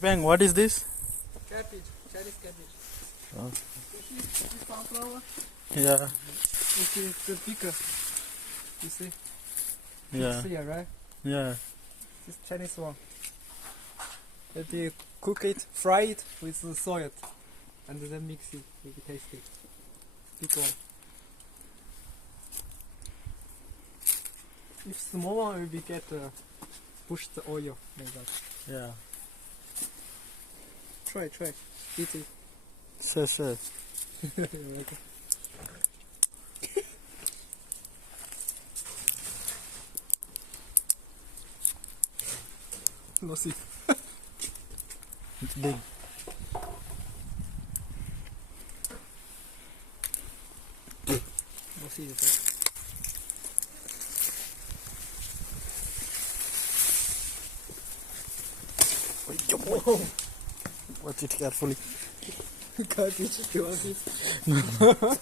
Bang, what is this? Cabbage, Chinese cabbage. Oh. You see sunflower? Yeah. It is the bigger. You see? Yeah. It's here, right? Yeah. This Chinese one. If you cook it, fry it with the salt, and then mix it, you can taste it. Big one. If small one, we get push the oil like that. Yeah. Try, eat it. Sure. Okay. No see. It's big. No see it. Whoa! Watch it carefully. Garbage, you want it?